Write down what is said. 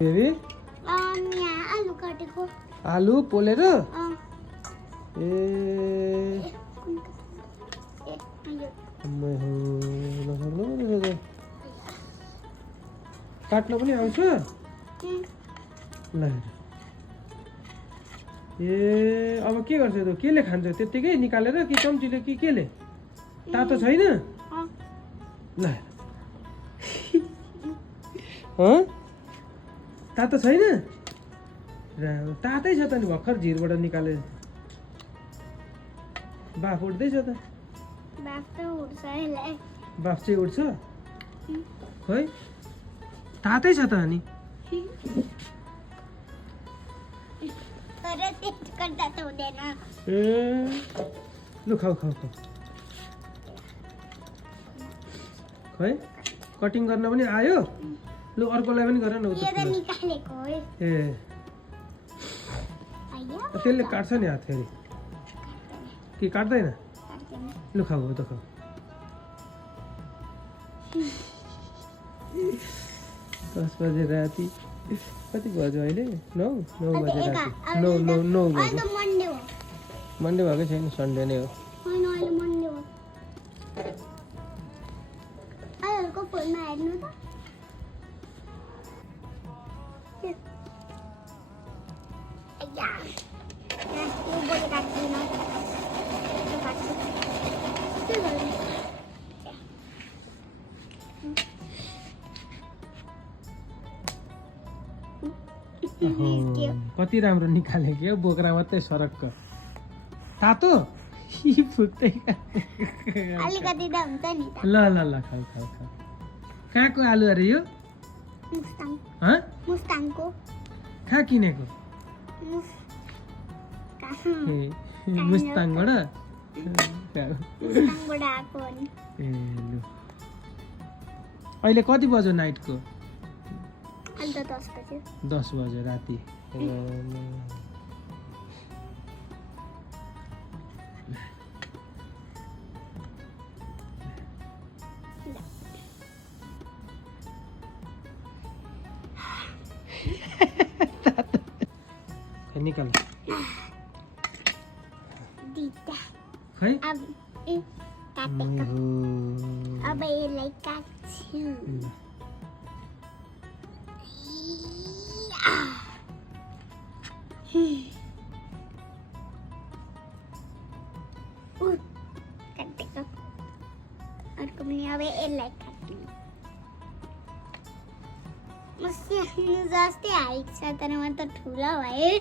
baby यहाँ आलु काटेको आलु पोलेर ए काट्न पनि आउँछ ल ए अब के गर्छ त केले खान्छ त्यतिकै निकालेर कि चम्चीले कि केले तातो छैन ल तातो छैन तातै छ त नि भर्खर झिरबाट निकाले बाफ उठ्दैछ त बाफ चाहिँ उठ्छ खै तातै छ त अनि ए लु खाऊ खाऊ खाऊ खै कटिङ गर्न पनि आयो लु अर्कोलाई पनि गर न ए त्यसले काट्छ नि हात फेरि कि काट्दैन लु खाऊ हो त खाऊ 10 बजे राति कति बज्यो अहिले 9 बजे राति 9 बजे मन्डे भएको छैन सन्डे नै हो कति राम्रो निकाले के बोक्रा मात्रै सरक्क तातो फुक्दै अलिकति त हुन्छ नि त ल ल ल खाऊ खाऊ खाऊ कहाँको आलु अरे यो मुस्ताङको कहाँ किनेको मुस्ताङबाट आएको हो नि ए लु अहिले कति बज्यो नाइटको अहिले त 10 बज्यो 10 बज्यो राति निकाल खै अब काटेको अब यसलाई काट्छु काटेको अर्को पनि अब यसलाई काट्नु म सानो जस्तै हाइट छ तर म त ठुलो भएँ